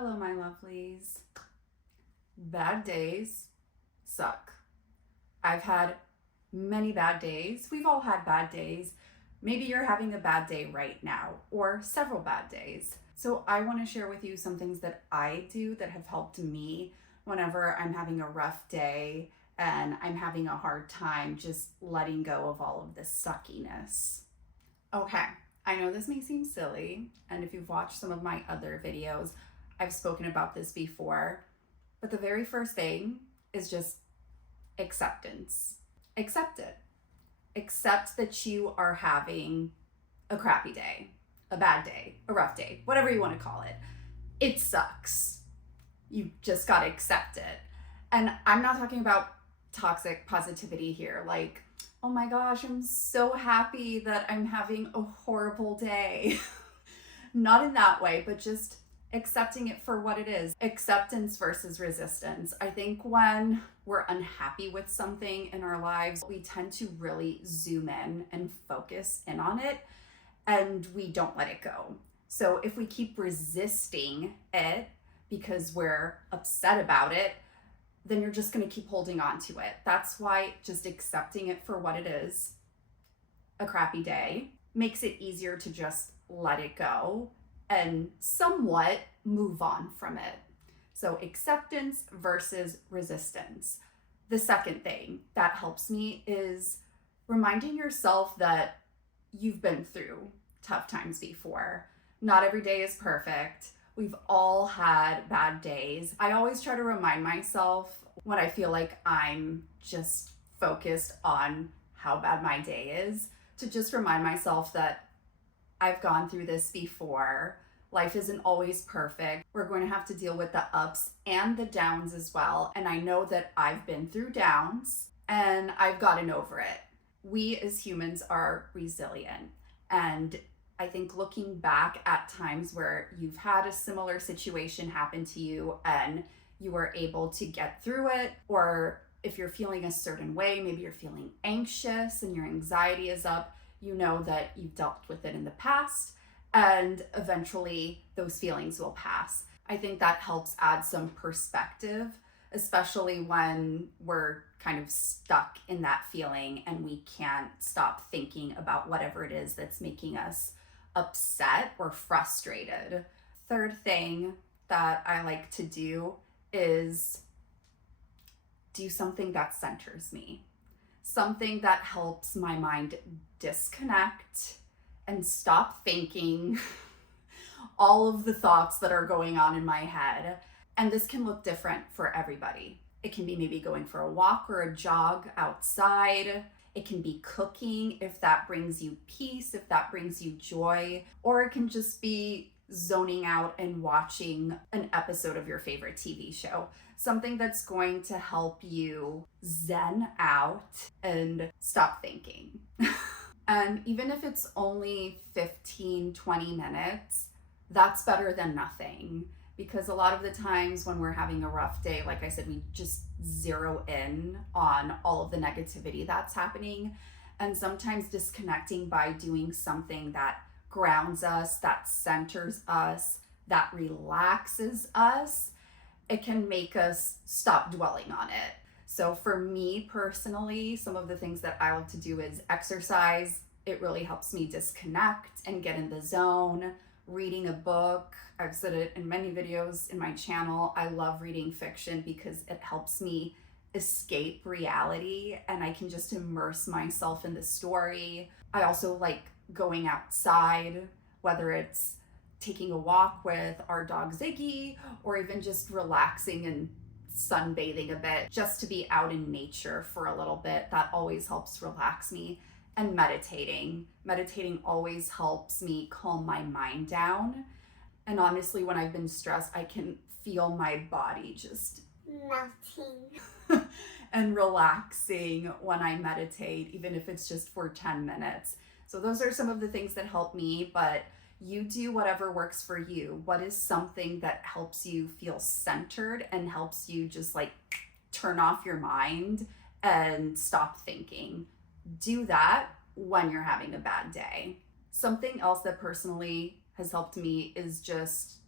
Hello, my lovelies. Bad days suck. I've had many bad days. We've all had bad days. Maybe you're having a bad day right now, or several bad days. So I want to share with you some things that I do that have helped me whenever I'm having a rough day and I'm having a hard time just letting go of all of this suckiness. Okay, I know this may seem silly, and if you've watched some of my other videos, I've spoken about this before, but the very first thing is just acceptance. Accept it. Accept that you are having a crappy day, a bad day, a rough day, whatever you want to call it. It sucks. You just got to accept it. And I'm not talking about toxic positivity here, like, oh my gosh, I'm so happy that I'm having a horrible day. Not in that way, but just accepting it for what it is. Acceptance versus resistance. I think when we're unhappy with something in our lives, we tend to really zoom in and focus in on it, and we don't let it go. So if we keep resisting it because we're upset about it, then you're just going to keep holding on to it. That's why just accepting it for what it is, a crappy day, makes it easier to just let it go and somewhat move on from it. So acceptance versus resistance. The second thing that helps me is reminding yourself that you've been through tough times before. Not every day is perfect. We've all had bad days. I always try to remind myself when I feel like I'm just focused on how bad my day is, to just remind myself that I've gone through this before. Life isn't always perfect. We're going to have to deal with the ups and the downs as well. And I know that I've been through downs and I've gotten over it. We as humans are resilient. And I think looking back at times where you've had a similar situation happen to you and you were able to get through it, or if you're feeling a certain way, maybe you're feeling anxious and your anxiety is up, you know that you've dealt with it in the past and eventually those feelings will pass. I think that helps add some perspective, especially when we're kind of stuck in that feeling and we can't stop thinking about whatever it is that's making us upset or frustrated. Third thing that I like to do is do something that centers me, something that helps my mind disconnect and stop thinking all of the thoughts that are going on in my head. And this can look different for everybody. It can be maybe going for a walk or a jog outside. It can be cooking if that brings you peace, if that brings you joy, or it can just be zoning out and watching an episode of your favorite TV show. Something that's going to help you zen out and stop thinking. And even if it's only 15, 20 minutes, that's better than nothing. Because a lot of the times when we're having a rough day, like I said, we just zero in on all of the negativity that's happening. And sometimes disconnecting by doing something that grounds us, that centers us, that relaxes us, it can make us stop dwelling on it. So for me personally, some of the things that I love to do is exercise. It really helps me disconnect and get in the zone. Reading a book. I've said it in many videos in my channel. I love reading fiction because it helps me escape reality and I can just immerse myself in the story. I also like going outside, whether it's taking a walk with our dog Ziggy or even just relaxing and sunbathing a bit, just to be out in nature for a little bit. That always helps relax me. And meditating. Meditating always helps me calm my mind down. And honestly, when I've been stressed, I can feel my body just melting and relaxing when I meditate, even if it's just for 10 minutes. So those are some of the things that help me, but you do whatever works for you. What is something that helps you feel centered and helps you just like turn off your mind and stop thinking? Do that when you're having a bad day. Something else that personally has helped me is just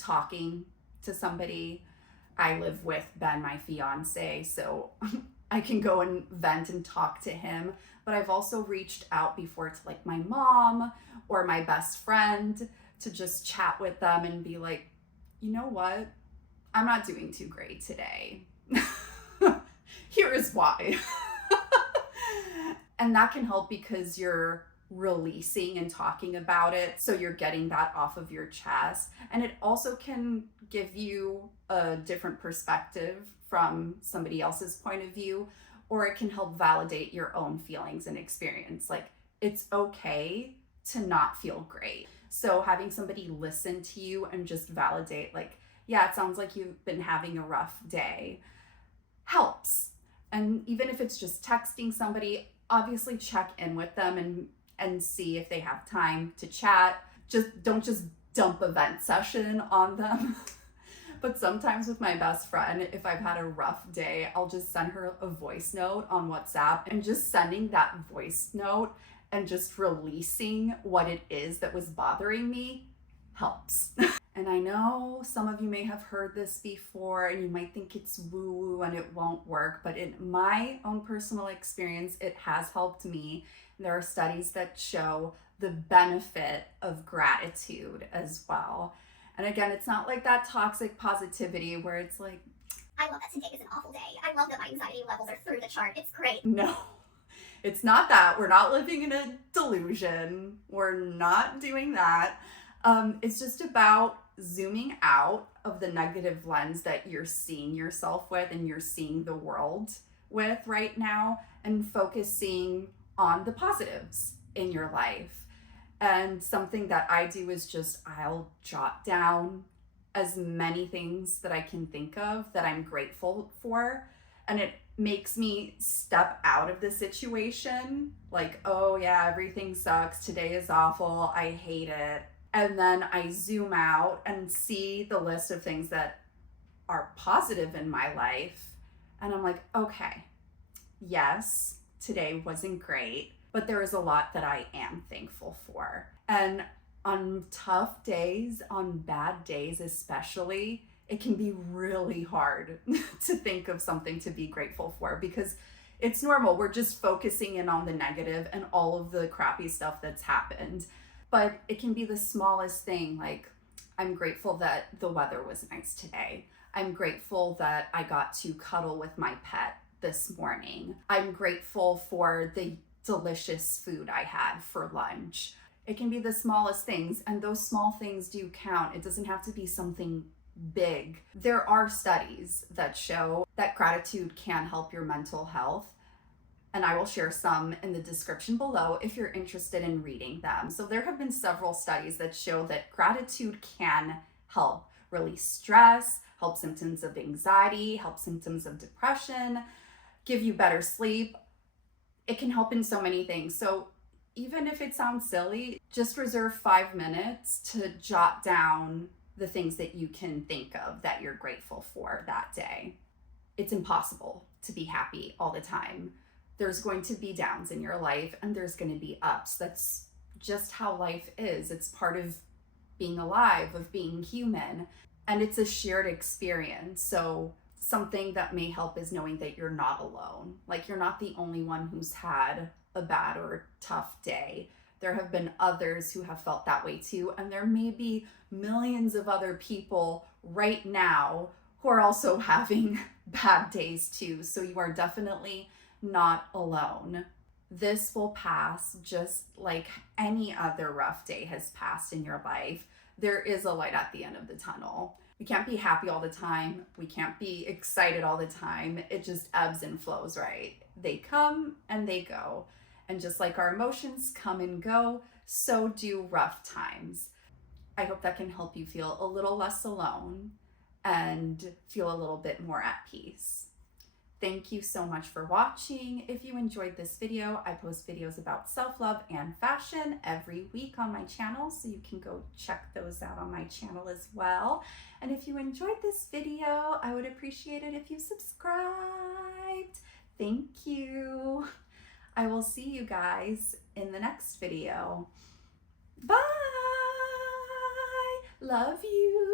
talking to somebody. I live with Ben, my fiance, so I can go and vent and talk to him. But I've also reached out before to like my mom or my best friend to just chat with them and be like, you know what? I'm not doing too great today. Here is why. And that can help because you're releasing and talking about it. So you're getting that off of your chest. And it also can give you a different perspective from somebody else's point of view, or it can help validate your own feelings and experience. Like, it's okay to not feel great. So having somebody listen to you and just validate, like, yeah, it sounds like you've been having a rough day, helps. And even if it's just texting somebody, obviously check in with them and see if they have time to chat. Don't just dump a vent session on them. But sometimes with my best friend, if I've had a rough day, I'll just send her a voice note on WhatsApp, and just sending that voice note and just releasing what it is that was bothering me helps. And I know some of you may have heard this before and you might think it's woo-woo and it won't work, but in my own personal experience, it has helped me. There are studies that show the benefit of gratitude as well. And again, it's not like that toxic positivity where it's like, I love that today is an awful day. I love that my anxiety levels are through the chart. It's great. No, it's not that. We're not living in a delusion. We're not doing that. It's just about zooming out of the negative lens that you're seeing yourself with and you're seeing the world with right now, and focusing on the positives in your life. And something that I do is just, I'll jot down as many things that I can think of that I'm grateful for. And it makes me step out of the situation. Like, oh yeah, everything sucks. Today is awful. I hate it. And then I zoom out and see the list of things that are positive in my life. And I'm like, okay, yes, today wasn't great, but there is a lot that I am thankful for. And on tough days, on bad days especially, it can be really hard to think of something to be grateful for, because it's normal. We're just focusing in on the negative and all of the crappy stuff that's happened. But it can be the smallest thing, like, I'm grateful that the weather was nice today. I'm grateful that I got to cuddle with my pet this morning. I'm grateful for the delicious food I had for lunch. It can be the smallest things, and those small things do count. It doesn't have to be something big. There are studies that show that gratitude can help your mental health, and I will share some in the description below if you're interested in reading them. So there have been several studies that show that gratitude can help release stress, help symptoms of anxiety, help symptoms of depression, give you better sleep. It can help in so many things. So even if it sounds silly, just reserve 5 minutes to jot down the things that you can think of that you're grateful for that day. It's impossible to be happy all the time. There's going to be downs in your life and there's going to be ups. That's just how life is. It's part of being alive, of being human, and it's a shared experience. So something that may help is knowing that you're not alone. Like, you're not the only one who's had a bad or tough day. There have been others who have felt that way too, and there may be millions of other people right now who are also having bad days too. So you are definitely not alone. This will pass just like any other rough day has passed in your life. There is a light at the end of the tunnel. We can't be happy all the time. We can't be excited all the time. It just ebbs and flows, right? They come and they go. And just like our emotions come and go, so do rough times. I hope that can help you feel a little less alone and feel a little bit more at peace. Thank you so much for watching. If you enjoyed this video, I post videos about self-love and fashion every week on my channel, so you can go check those out on my channel as well. And if you enjoyed this video, I would appreciate it if you subscribed. Thank you. I will see you guys in the next video. Bye. Love you.